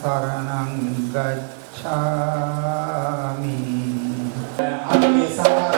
සරණං ගච්ඡාමි. අන්නේ සාරාංග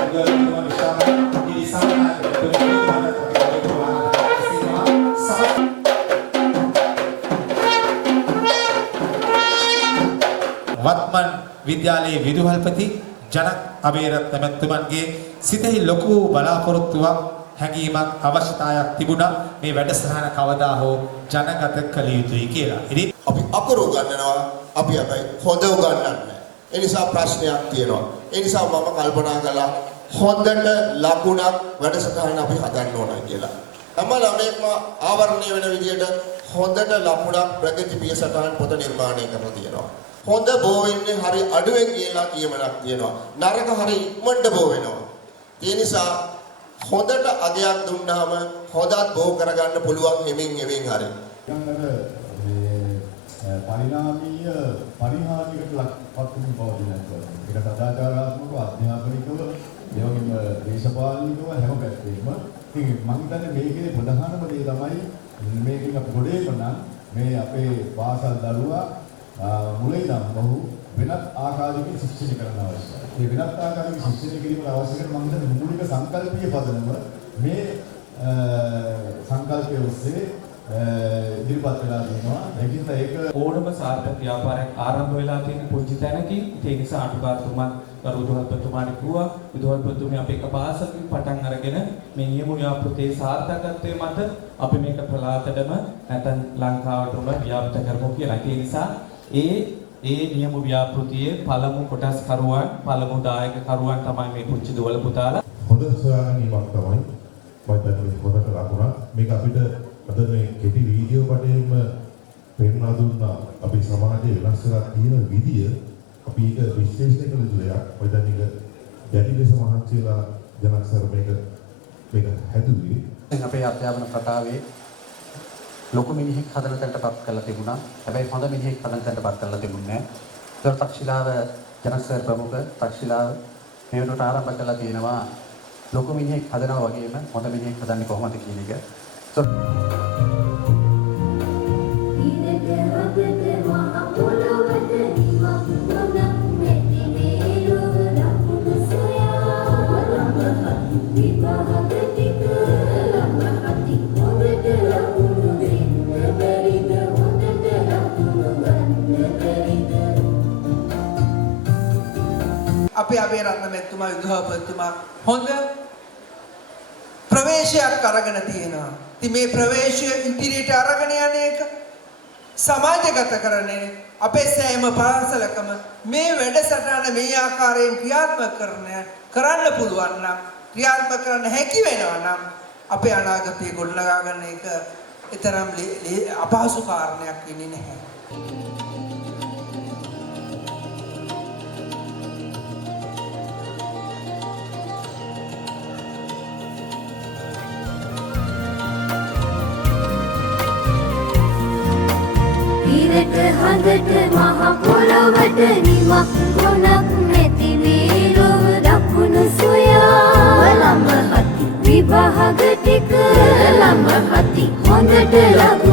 වත්මන් විද්‍යාලයේ විදුහල්පති ජනක් අබේරත්න මැතිතුමන්ගේ සිතෙහි ලොකු බලාපොරොත්තුවක් හැඟීමක් අවශ්‍යතාවයක් තිබුණා මේ වැඩසටහන කවදා හෝ ජනගත කළ යුතුයි කියලා. ඉතින් අපි අකුරු ගන්නනවා අපි හැබැයි හොඳ උගන්වන්නේ නැහැ. ඒ නිසා ප්‍රශ්නයක් තියෙනවා. ඒ නිසා මම කල්පනා කළා හොඳට ලකුණක් වැඩසටහන අපි හදන්න ඕනයි කියලා. තම ළමයෙක්ම ආවරණය වෙන විදිහට හොඳට ලකුණක් ප්‍රගති පිය සටහන් පොත නිර්මාණය කරලා තියෙනවා. හොඳ බෝ වෙන්නේ හරි අඩුවෙන් කියලා කියමනක් තියෙනවා. නරක හරි ඉක්මනට බෝ වෙනවා. ඒ නිසා හොඳට අගයක් දුන්නාම හොදත් බෝ කරගන්න පුළුවන් හිමින් හරි. පරිණාමීය පරිහානියකට ලක්පත් වූ බව දැනගන්න. ඒක සදාචාරාත්මකව අධ්‍යාපනිකව ඒ වගේම දේශපාලනිකව හැම පැත්තෙම ඉතින් මම හිතන්නේ මේකේ ප්‍රධානම දේ තමයි මේකෙන් අපි ගොඩේම නම් මේ අපේ පාසල් දරුවා මුලින් ඉඳන් බහු වෙනත් ආකාරයකින් ශික්ෂණය කරන්න අවශ්‍යයි. මේ වෙනත් ආකාරයකින් ශික්ෂණය කිරීමට අවශ්‍ය කරන මම හිතන්නේ මූලික සංකල්පීය පදනම මේ සංකල්පයේ ඔස්සේ ඉදිරිපත් වෙලා තියෙනවා. ඒක ඕනම සාර්ථක ව්‍යාපාරයක් ආරම්භ වෙලා තියෙන පුංචි තැනකින් ඒ නිසා අටුපාතුමා ගරු විදුහල්පතිතුමාට කිව්වා විදුහල්පතිතුමා අපි එක පාසලකින් පටන් අරගෙන මේ නියම ව්‍යාපෘතියේ සාර්ථකත්වයේ මත අපි මේක පළාතටම නැත්නම් ලංකාවටම ව්‍යාප්ත කරමු කියලා. ඒ නිසා ඒ නියම ව්‍යාපෘතියේ පළමු කොටස් කරුවන් පළමු දායක කරුවන් තමයි මේ පුංචි දුවල පුතාලා. හොඳ සොයාගැනීමක් තමයි මම හිතන්නේ හොඳට ලකුණක්. මේක අපිට අද මේ කෙටි වීඩියෝ පටේම පෙන්වා දුන්නා අපි සමාජයේ වෙනස් වෙලා තියෙන විදිය අපි ඒක විශ්ලේෂණය කළ යුතු දෙයක්. මම හිතන්නේ ඒක දැඩි ලෙස මහන්සි වෙලා ජනක් සර් මේක හැදුවේ. අපේ අධ්‍යාපන ප්‍රථාවේ ලොකු මිනිහෙක් හදන තැනටපත් කරලා තිබුණා. හැබැයි හොඳ මිනිහෙක් හදන තැනටපත් කරලා තිබුණේ නැහැ. ඒක තක්ෂිලාව ජනක් සර් ප්‍රමුඛ තක්ෂිලාව මේ වෙනකොට ආරම්භ කළා තියෙනවා ලොකු මිනිහෙක් හදනවා වගේම හොඳ මිනිහෙක් හදන්නේ කොහොමද කියන එක. අපේ අබේරත්න මැතිතුමා විදුහල්පතිතුමා හොඳ ප්‍රවේශයක් අරගෙන තියෙනවා. ඉතින් මේ ප්‍රවේශය ඉදිරියට අරගෙන යන එක සමාජගත කරන්නේ අපේ සෑම පාසලකම මේ වැඩසටහන මේ ආකාරයෙන් ක්‍රියාත්මක කරන්න පුළුවන් නම් ක්‍රියාත්මක කරන්න හැකි වෙනවා නම් අපේ අනාගතය ගොඩනගා ගන්න එක ඊතරම් අපහසු කාරණයක් වෙන්නේ නැහැ. හඳට මහ පොළොවට නිමක් ගොනක් නැති මේ ලොව දකුණු සොයා ලම්බ හති විභාග ටික ලම්බ හති හොඳට ලබු